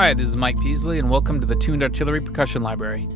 Hi, this is Mike Peasley, and welcome to the Tuned Artillery Percussion Library.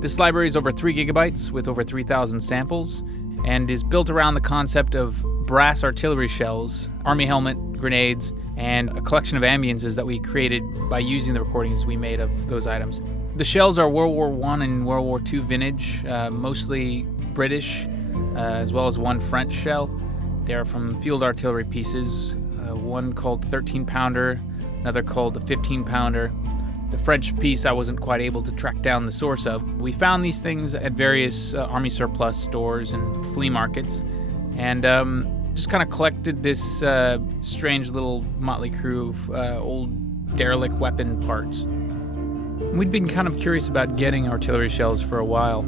This library is over 3 gigabytes with over 3,000 samples and is built around the concept of brass artillery shells, army helmet, grenades, and a collection of ambiences that we created by using the recordings we made of those items. The shells are World War I and World War II vintage, mostly British, as well as one French shell. They are from field artillery pieces, one called 13-pounder, another called a 15-pounder. The French piece I wasn't quite able to track down the source of. We found these things at various army surplus stores and flea markets, and just kind of collected this strange little motley crew of old derelict weapon parts. We'd been kind of curious about getting artillery shells for a while.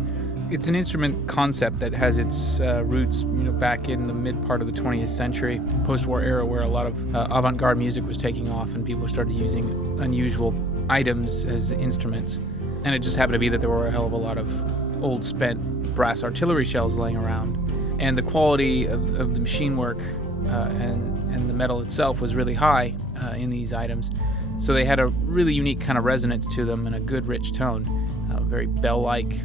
It's an instrument concept that has its roots, back in the mid part of the 20th century, post-war era, where a lot of avant-garde music was taking off and people started using unusual items as instruments. And it just happened to be that there were a hell of a lot of old spent brass artillery shells laying around. And the quality of the machine work and the metal itself was really high in these items. So they had a really unique kind of resonance to them and a good rich tone, very bell-like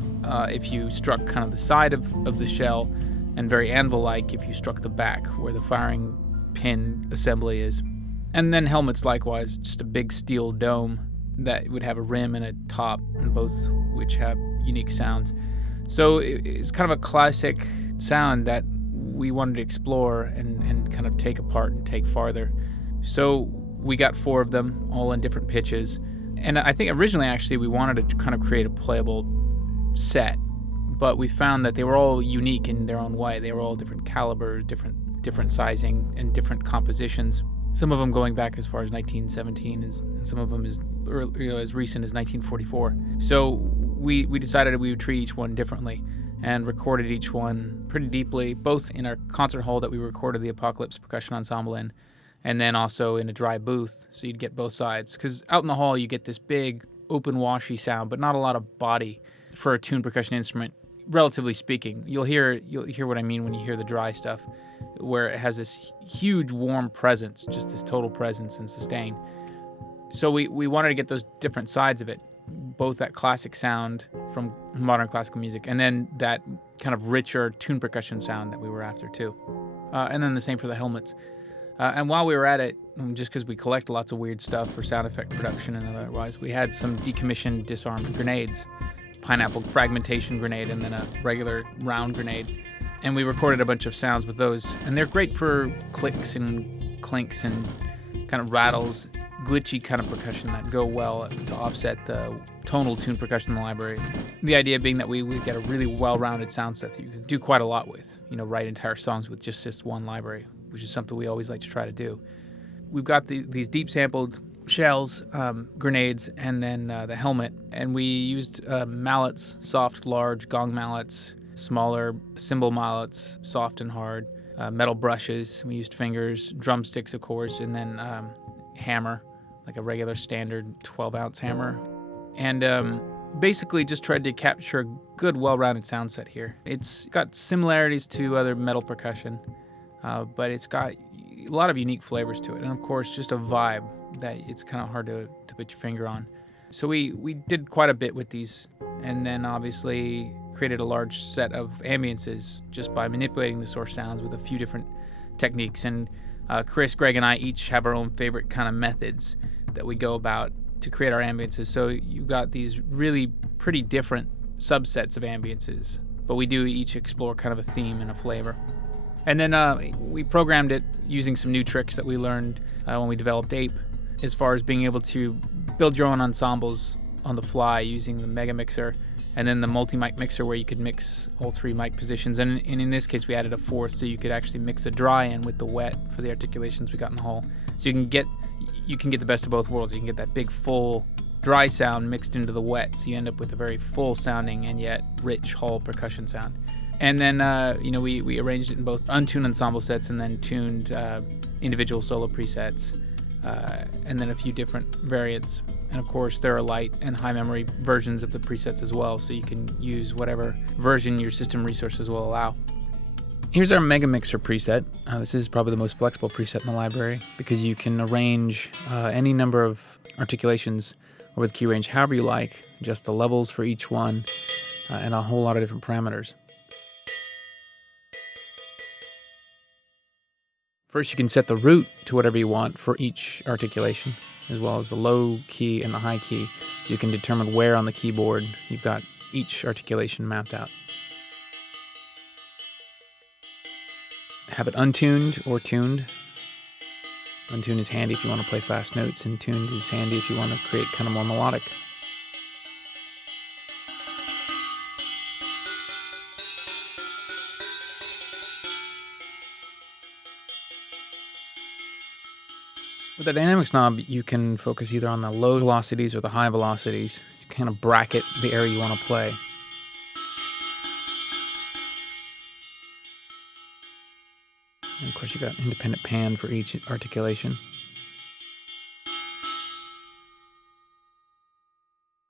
if you struck kind of the side of the shell, and very anvil-like if you struck the back where the firing pin assembly is. And then helmets likewise, just a big steel dome that would have a rim and a top, and both which have unique sounds. So it's kind of a classic sound that we wanted to explore and kind of take apart and take farther. So we got 4 of them, all in different pitches. And I think originally, actually, we wanted to kind of create a playable set, but we found that they were all unique in their own way. They were all different calibers, different sizing, and different compositions. Some of them going back as far as 1917, and some of them as recent as 1944. So we decided we would treat each one differently and recorded each one pretty deeply, both in our concert hall that we recorded the Apocalypse Percussion Ensemble in, and then also in a dry booth, so you'd get both sides. Because out in the hall, you get this big, open, washy sound, but not a lot of body for a tuned percussion instrument, relatively speaking. You'll hear what I mean when you hear the dry stuff, where it has this huge, warm presence, just this total presence and sustain. So we wanted to get those different sides of it, both that classic sound from modern classical music, and then that kind of richer tuned percussion sound that we were after, too. And then the same for the helmets. And while we were at it, just because we collect lots of weird stuff for sound effect production and otherwise, we had some decommissioned disarmed grenades, pineapple fragmentation grenade, and then a regular round grenade. And we recorded a bunch of sounds with those. And they're great for clicks and clinks and kind of rattles, glitchy kind of percussion that go well to offset the tonal tuned percussion in the library. The idea being that we get a really well-rounded sound set that you can do quite a lot with, write entire songs with just this one library, which is something we always like to try to do. We've got these deep sampled shells, grenades, and then the helmet. And we used mallets, soft, large, gong mallets, smaller cymbal mallets, soft and hard, metal brushes. We used fingers, drumsticks, of course, and then hammer, like a regular standard 12-ounce hammer. And basically just tried to capture a good, well-rounded sound set here. It's got similarities to other metal percussion, but it's got a lot of unique flavors to it. And, of course, just a vibe that it's kind of hard to put your finger on. So we did quite a bit with these, and then obviously created a large set of ambiences just by manipulating the source sounds with a few different techniques. And Chris, Greg, and I each have our own favorite kind of methods that we go about to create our ambiences. So you've got these really pretty different subsets of ambiences, but we do each explore kind of a theme and a flavor. And then we programmed it using some new tricks that we learned when we developed Ape, as far as being able to build your own ensembles on the fly using the Mega Mixer and then the multi-mic mixer, where you could mix all 3 mic positions. And in this case, we added a 4th, so you could actually mix the dry in with the wet for the articulations we got in the hall. So you can get the best of both worlds. You can get that big, full, dry sound mixed into the wet, so you end up with a very full sounding and yet rich hall percussion sound. And then, we arranged it in both untuned ensemble sets and then tuned individual solo presets, and then a few different variants. And of course, there are light and high memory versions of the presets as well, so you can use whatever version your system resources will allow. Here's our Mega Mixer preset. This is probably the most flexible preset in the library because you can arrange any number of articulations or with key range, however you like, just the levels for each one, and a whole lot of different parameters. First, you can set the root to whatever you want for each articulation, as well as the low key and the high key. So you can determine where on the keyboard you've got each articulation mapped out. Have it untuned or tuned. Untuned is handy if you want to play fast notes, and tuned is handy if you want to create kind of more melodic. With the dynamics knob, you can focus either on the low velocities or the high velocities to kind of bracket the area you want to play. And of course, you've got independent pan for each articulation.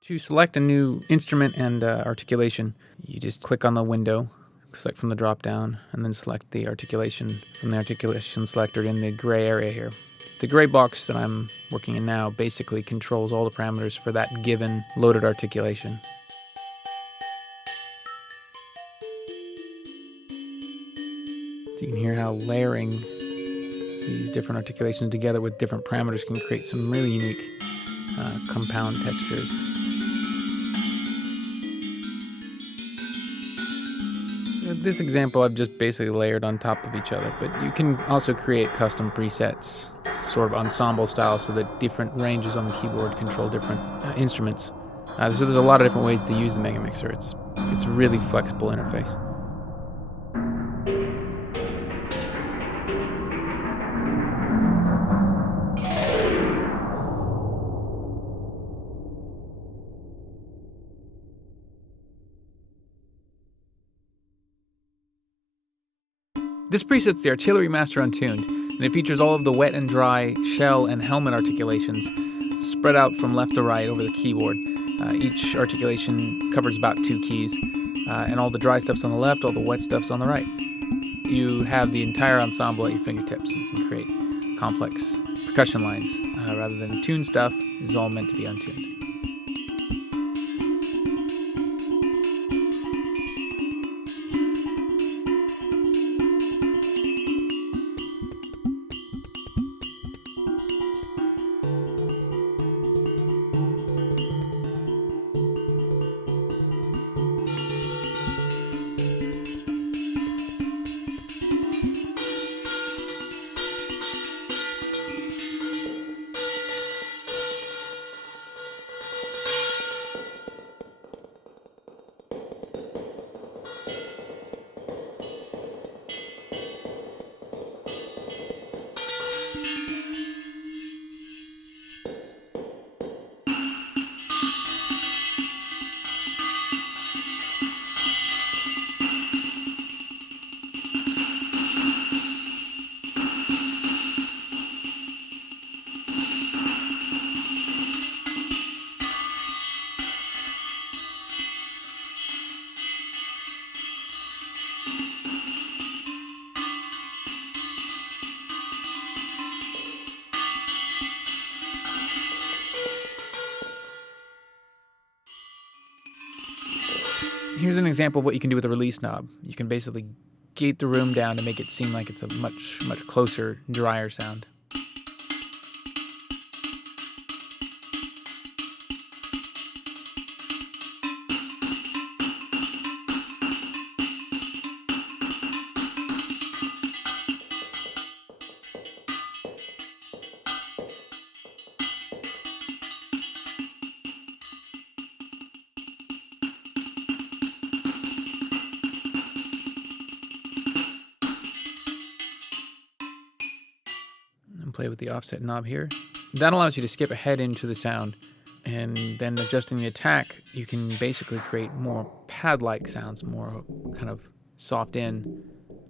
To select a new instrument and articulation, you just click on the window, select from the drop-down, and then select the articulation from the articulation selector in the gray area here. The gray box that I'm working in now basically controls all the parameters for that given loaded articulation. So you can hear how layering these different articulations together with different parameters can create some really unique compound textures. This example I've just basically layered on top of each other, but you can also create custom presets, sort of ensemble style, so that different ranges on the keyboard control different instruments. So there's a lot of different ways to use the Mega Mixer. It's a really flexible interface. This preset's the Artillery Master Untuned, and it features all of the wet and dry shell and helmet articulations spread out from left to right over the keyboard. Each articulation covers about 2 keys, and all the dry stuff's on the left, all the wet stuff's on the right. You have the entire ensemble at your fingertips. You can create complex percussion lines rather than tuned stuff. This is all meant to be untuned. Here's an example of what you can do with the release knob. You can basically gate the room down to make it seem like it's a much closer, drier sound. Play with the offset knob here. That allows you to skip ahead into the sound, and then adjusting the attack, you can basically create more pad-like sounds, more kind of soft in.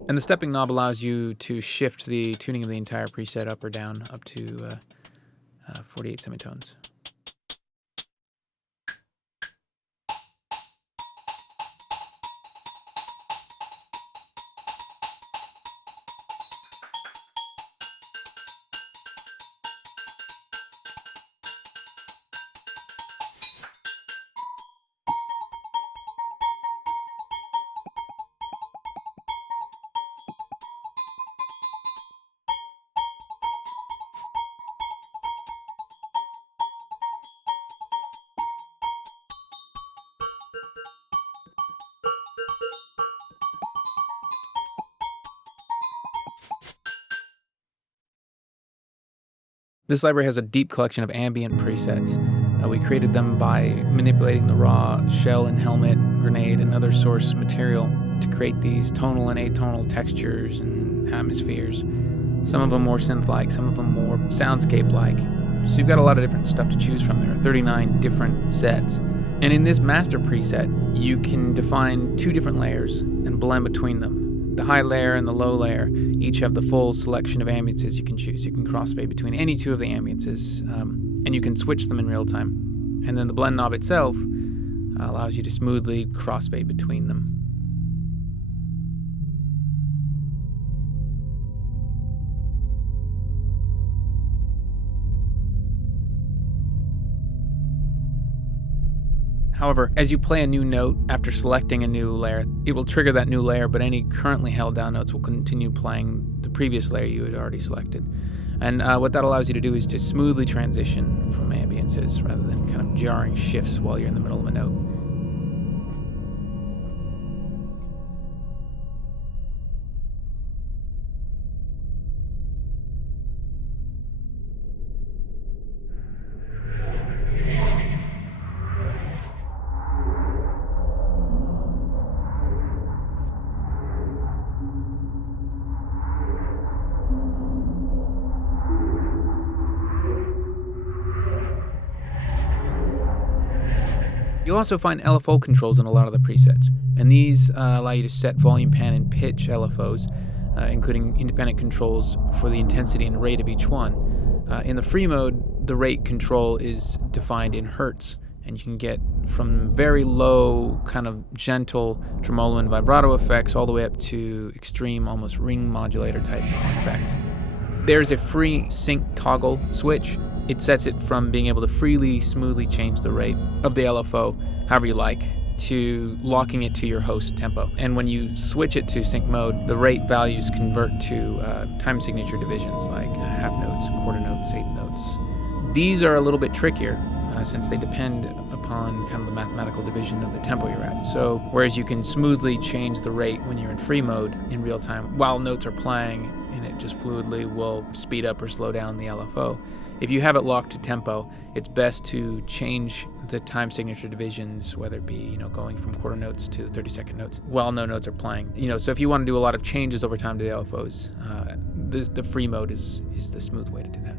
And the stepping knob allows you to shift the tuning of the entire preset up or down up to 48 semitones. This library has a deep collection of ambient presets. We created them by manipulating the raw shell and helmet, grenade, and other source material to create these tonal and atonal textures and atmospheres. Some of them more synth-like, some of them more soundscape-like. So you've got a lot of different stuff to choose from. There are 39 different sets. And in this master preset, you can define 2 different layers and blend between them. The high layer and the low layer each have the full selection of ambiences you can choose. You can crossfade between any 2 of the ambiences, and you can switch them in real time. And then the blend knob itself allows you to smoothly crossfade between them. However, as you play a new note after selecting a new layer, it will trigger that new layer, but any currently held down notes will continue playing the previous layer you had already selected. And what that allows you to do is to smoothly transition from ambiences rather than kind of jarring shifts while you're in the middle of a note. You'll also find LFO controls in a lot of the presets, and these allow you to set volume, pan, and pitch LFOs, including independent controls for the intensity and rate of each one. In the free mode, the rate control is defined in hertz, and you can get from very low, kind of gentle tremolo and vibrato effects all the way up to extreme, almost ring modulator type effects. There's a free sync toggle switch. It sets it from being able to freely, smoothly change the rate of the LFO, however you like, to locking it to your host tempo. And when you switch it to sync mode, the rate values convert to time signature divisions like half notes, quarter notes, eighth notes. These are a little bit trickier since they depend upon kind of the mathematical division of the tempo you're at. So whereas you can smoothly change the rate when you're in free mode in real time while notes are playing, and it just fluidly will speed up or slow down the LFO. If you have it locked to tempo, it's best to change the time signature divisions, whether it be, going from quarter notes to 30-second notes while no notes are playing. So if you want to do a lot of changes over time to the LFOs, the free mode is the smooth way to do that.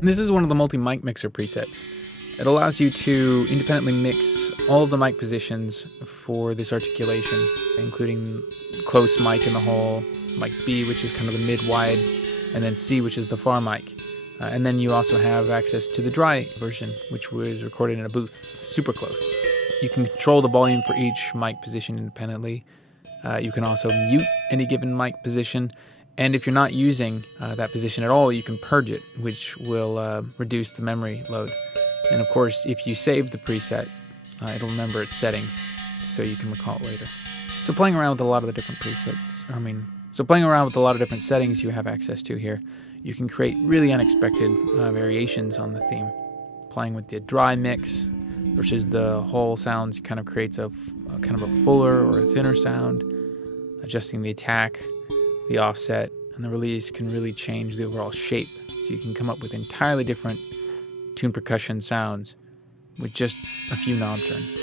This is one of the multi-mic mixer presets. It allows you to independently mix all of the mic positions for this articulation, including close mic in the hole, mic B, which is kind of the mid-wide, and then C, which is the far mic. And then you also have access to the dry version, which was recorded in a booth, super close. You can control the volume for each mic position independently. You can also mute any given mic position. And if you're not using that position at all, you can purge it, which will reduce the memory load. And of course, if you save the preset, it'll remember its settings, so you can recall it later. So playing around with a lot of the different settings you have access to here, you can create really unexpected variations on the theme. Playing with the dry mix versus the whole sounds kind of creates a kind of a fuller or a thinner sound. Adjusting the attack, the offset, and the release can really change the overall shape. So you can come up with entirely different tuned percussion sounds with just a few knob turns.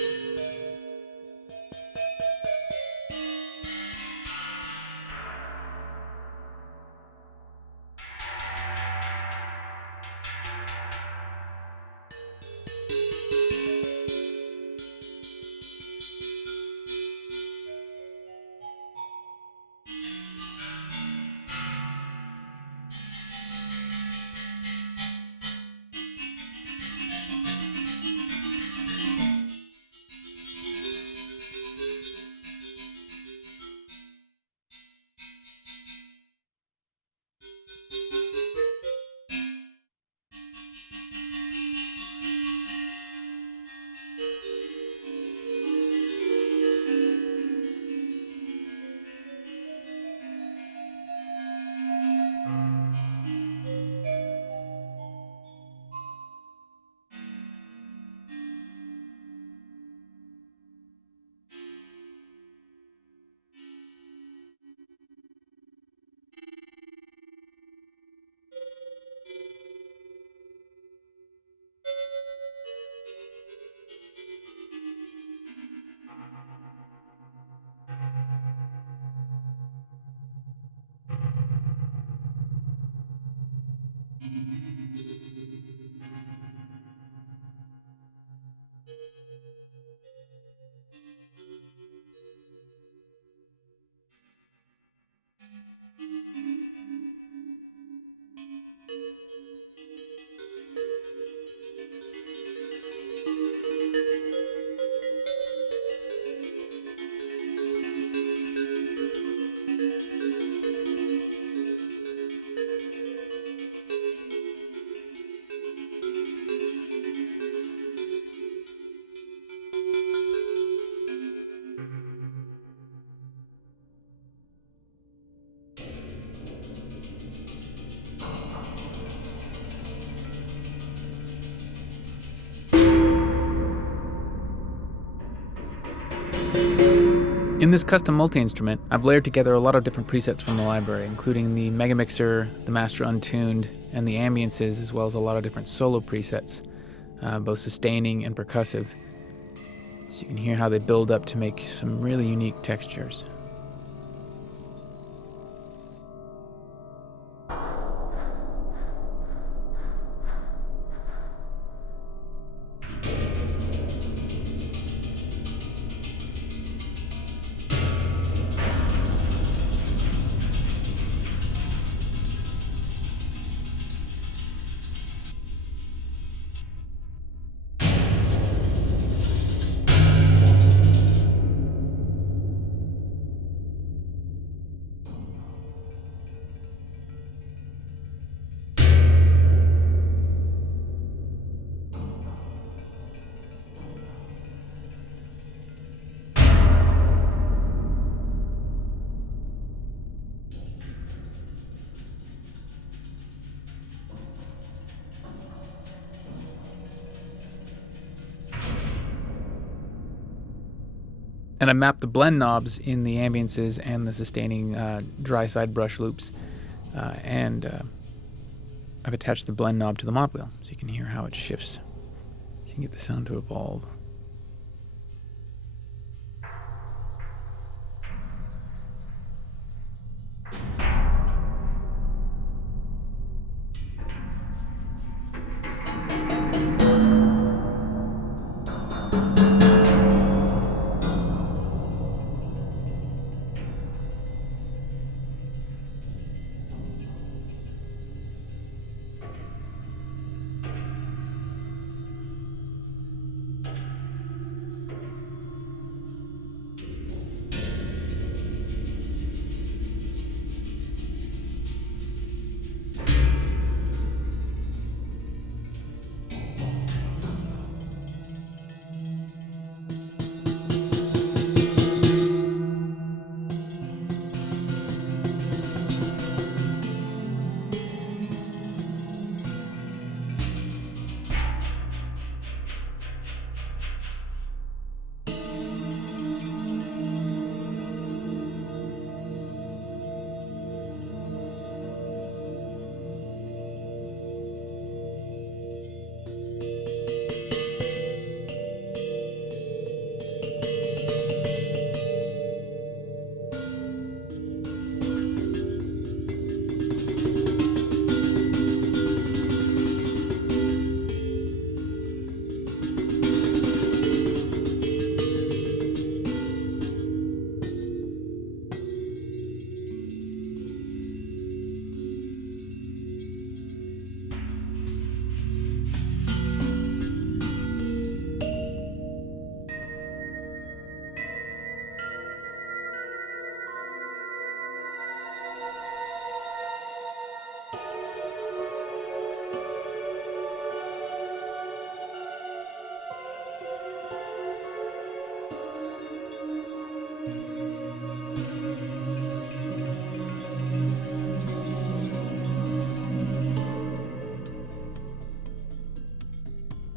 In this custom multi-instrument, I've layered together a lot of different presets from the library, including the Mega Mixer, the Master Untuned, and the ambiences, as well as a lot of different solo presets, both sustaining and percussive. So you can hear how they build up to make some really unique textures. And I mapped the blend knobs in the ambiences and the sustaining dry side brush loops. And I've attached the blend knob to the mod wheel so you can hear how it shifts. So you can get the sound to evolve.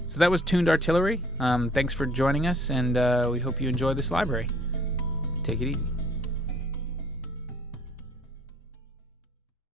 So that was Tuned Artillery. Thanks for joining us, and we hope you enjoy this library. Take it easy.